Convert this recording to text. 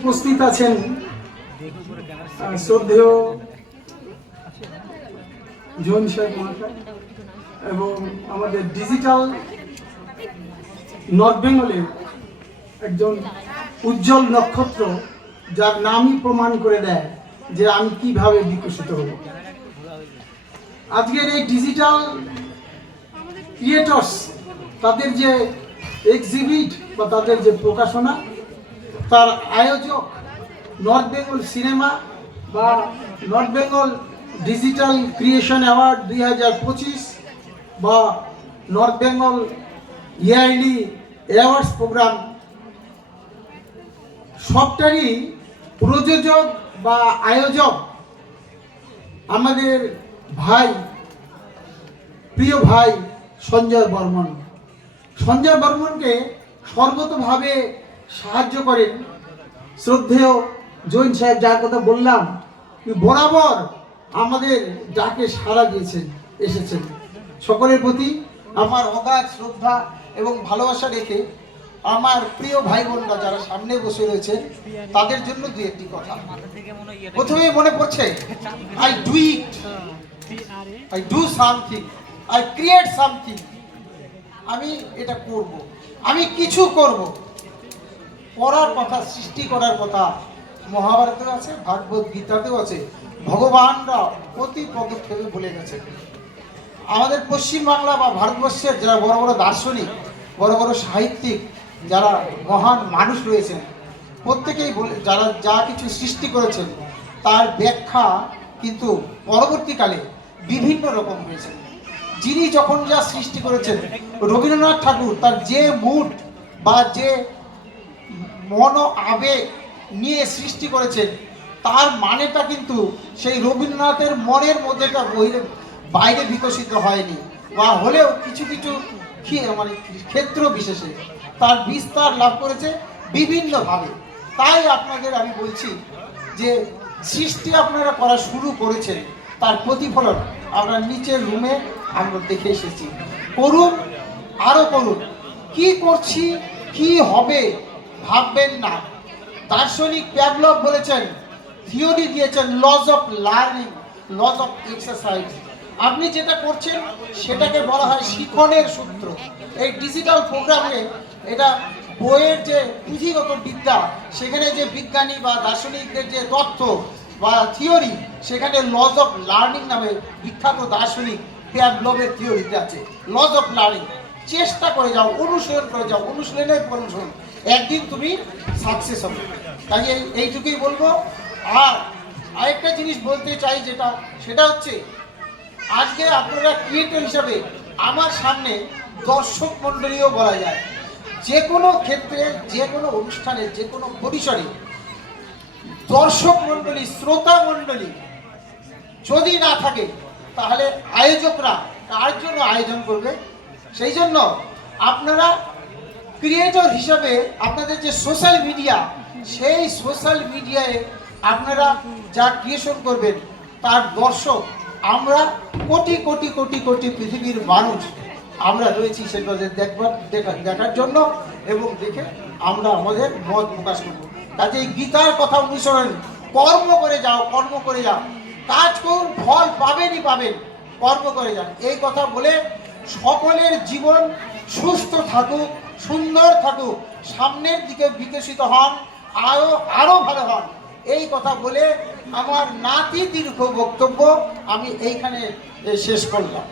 উপস্থিত আছেন শ্রদ্ধেয় জৈন সাহেব মহাশয় এবং আমাদের ডিজিটাল নর্থ বেঙ্গলের একজন উজ্জ্বল নক্ষত্র, যার নামই প্রমাণ করে দেয় যে আমি কিভাবে বিকশিত হব। আজকের এই ডিজিটাল ক্রিয়েটর্স, তাদের যে এক্সিবিট বা তাদের যে প্রকাশনা, তার আয়োজক নর্থ বেঙ্গল সিনেমা বা north Bengal digital creation award 2025 বা north Bengal yearly awards programme, সবটারই প্রযোজক বা আয়োজক আমাদের ভাই, প্রিয় ভাই সঞ্জয় বর্মন। সঞ্জয় বর্মনকে সর্বতভাবে সাহায্য করেন শ্রদ্ধেয় জৈন সাহেব, যার কথা বললাম, বরাবর আমাদের ডাকে সাড়া দিয়েছেন, এসেছেন। সকলের প্রতি আমার অগাধ শ্রদ্ধা এবং ভালোবাসা রেখে আমার প্রিয় ভাই বোনরা যারা সামনে বসে রয়েছে তাদের জন্য দুই একটি কথা। প্রথমে মনে পড়ছে, I do it, I do something, I create something. আমি এটা করব, আমি কিছু করব। করার কথা, সৃষ্টি করার কথা মহাভারতেও আছে, ভাগবত গীতাতেও আছে। ভগবানরা প্রতি পদক্ষেপে বলে গেছে। আমাদের পশ্চিমবাংলা বা ভারতবর্ষের যারা বড় বড় দার্শনিক, বড় বড় সাহিত্যিক, যারা মহান মানুষ রয়েছেন, প্রত্যেকেই যারা যা কিছু সৃষ্টি করেছেন তার ব্যাখ্যা কিন্তু পরবর্তীকালে বিভিন্ন রকম হয়েছে। যিনি যখন যা সৃষ্টি করেছেন, রবীন্দ্রনাথ ঠাকুর তার যে মুড বা যে মন আবেগ নিয়ে সৃষ্টি করেছেন, তার মানেটা কিন্তু সেই রবীন্দ্রনাথের মনের মধ্যেটা বাইরে বিকশিত হয়নি, বা হলেও কিছু কিছু মানে ক্ষেত্র বিশেষে তার বিস্তার লাভ করেছে বিভিন্নভাবে। তাই আপনাদের আমি বলছি যে সৃষ্টি আপনারা করা শুরু করেছেন, তার প্রতিফলন আমরা নিচের রুমে আমরা দেখে এসেছি। করুন, আরো করুন। কি করছি, কি হবে ভাববেন না। দার্শনিক প্যাভলভ বলেছেন, থিওরি দিয়েছেন, lodge of learning, lodge of exercise. আপনি যেটা করছেন সেটাকে বলা হয় শিখনের সূত্র। এই ডিজিটাল প্রোগ্রামে এটা বইয়ের যে পুঁথিগত বিদ্যা, সেখানে যে বিজ্ঞানী বা দার্শনিকদের যে তথ্য বা থিওরি, সেখানে লজ অফ লার্নিং নামে বিখ্যাত দার্শনিক প্যাভলভের থিওরিতে আছে। লজ অফ লার্নিং, চেষ্টা করে যাও, অনুশীলন করে যাও, অনুশীলনের পর অনুশীলন, একদিন তুমি সাকসেস হবে। তাই এইটুকুই বলবো। আর আরেকটা জিনিস বলতে চাই, সেটা হচ্ছে আজকে আপনারা ক্রিয়েটর হিসাবে আমার সামনে দর্শক মণ্ডলীও বলা যায়। যে কোনো ক্ষেত্রে, যে কোনো অনুষ্ঠানে, যে কোনো পরিসরে দর্শক মণ্ডলী, শ্রোতা মণ্ডলী যদি না থাকে, তাহলে আয়োজকরা কার জন্য আয়োজন করবে? সেই জন্য আপনারা ক্রিয়েটর হিসাবে আপনাদের যে সোশ্যাল মিডিয়া, সেই সোশ্যাল মিডিয়ায় আপনারা যা ক্রিয়েশন করবেন, তার দর্শক আমরা কোটি কোটি কোটি কোটি পৃথিবীর মানুষ আমরা রয়েছি সেটা দেখার জন্য, এবং দেখে আমরা আমাদের মত প্রকাশ করব। কাজে এই গীতার কথা অনুসরণ, কর্ম করে যাও, কর্ম করে যাও, কাজ করুন, ফল পাবেনই পাবেন, কর্ম করে যান। এই কথা বলে সকলের জীবন সুস্থ থাকুক, সুন্দর থাকুক, সামনের দিকে বিকশিত হন, আরো ভালো হন। এই কথা বলে আমার নাতি দীর্ঘ বক্তব্য আমি এইখানে শেষ করলাম।